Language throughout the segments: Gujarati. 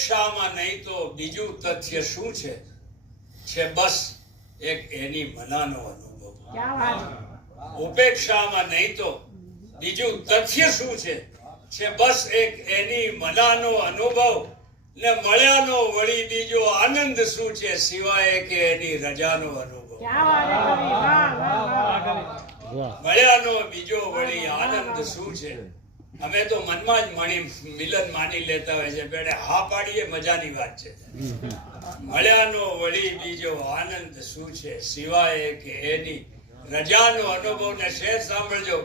ઉપેક્ષામાં નહીં તો બીજું તથ્ય શું છે? છે બસ એક એની મનાનો અનુભવ. ઉપેક્ષામાં નહીં તો બીજું તથ્ય શું છે? છે બસ એક એની મનાનો અનુભવ. ને મળ્યાનો વળી બીજો આનંદ શું છે સિવાય કે એની રજાનો અનુભવ. મળ્યાનો બીજો વળી આનંદ શું છે? અમે તો મનમાં જ મિલન માની લેતા હોય છે. બેડે હા પાડીએ મજાની વાત છે. મળ્યાનો વળી બીજો આનંદ શું છે સિવાય કે એની રજાનો અનુભવ. ને શેર સાંભળજો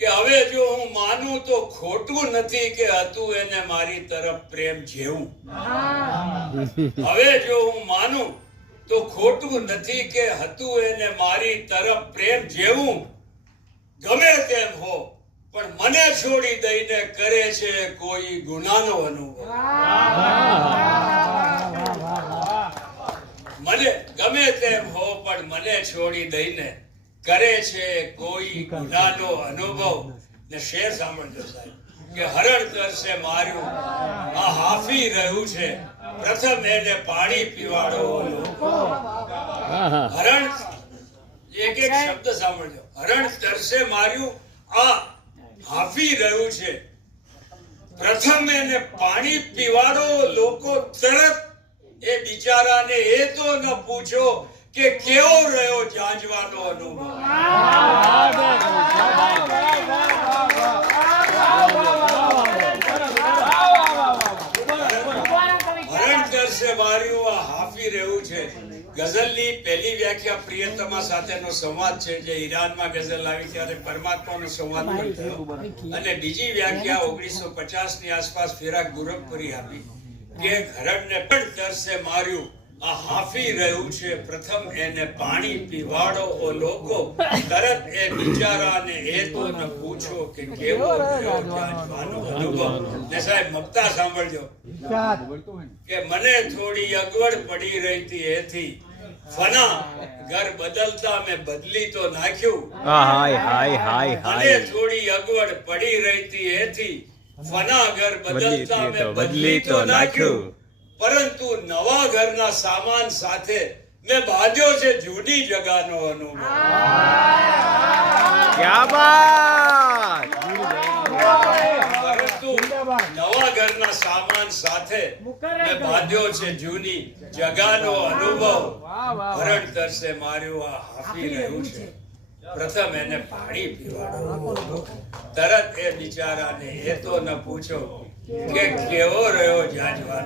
કે હવે જો હું માનું તો ખોટું નથી કે હતું એને મારી તરફ પ્રેમ જેવું. હવે જો હું માનું તો ખોટું નથી કે હતું એને મારી તરફ પ્રેમ જેવું. ગમે તેમ હો પણ મને છોડી દઈને કરે છે કોઈ ગુનાનો અનુભવ. મને ગમે તેમ હો પણ મને છોડી દઈને કરે છે કોઈ ગુનાનો અનુભવ. ને શેર સાંભળજો સાહેબ કે હરણ તરસે માર્યું આ હાફી રહ્યું છે પ્રથમ એને પાણી પીવાડો લોકો. હરણ એક એક શબ્દ સાંભળજો. હરણ તરસે માર્યું આ હાફી રહ્યું છે પ્રથમ એને પાણી પીવાડો લોકો. તરત એ બિચારાને એ તો ન પૂછો કે કેવો રહ્યો જાંજવાનો અનુભવ. હરણ તરસે માર્યું આ હાફી રહ્યું છે. ગઝલની પહેલી વ્યાખ્યા પ્રિયતમા સાથેનો સંવાદ છે જે ઈરાનમાં ગઝલ આવી ત્યારે પરમાત્માનો સંવાદ પણ થયો. અને બીજી વ્યાખ્યા 1950 ની આસપાસ ફિરાક ગુરખપુરી આપી કે હરણને પણ તરસે માર્યું આ હાફી રહ્યું છે પ્રથમ એને પાણી પીવાડો ઓ લોકો. તરત એ બિચારાને એ તો ન પૂછો કે કેવો રહ્યો જાંજવાનો અનુભવ. ને સાહેબ મક્તા સાંભળજો કે મને થોડી અગવડ પડી રહી હતી એથી ફના ઘર બદલતા મેં બદલી તો નાખ્યું. મને થોડી અગવડ પડી રહી હતી એથી ફના ઘર બદલતા મેં બદલી તો નાખ્યું. પરંતુ નવા ઘરના સામાન સાથે મેં બાંધ્યો છે જૂની જગાનો અનુભવ. પરંતુ નવા ઘરના સામાન સાથે મેં બાંધ્યો છે જૂની જગાનો અનુભવ. હરણ તરસે માર્યું આ હાફી રહ્યું છે પ્રથમ એને પાણી પીવાડો. તરત એ બિચારાને એ તો ન પૂછો કે કેવો રહ્યો જાંજવાનો.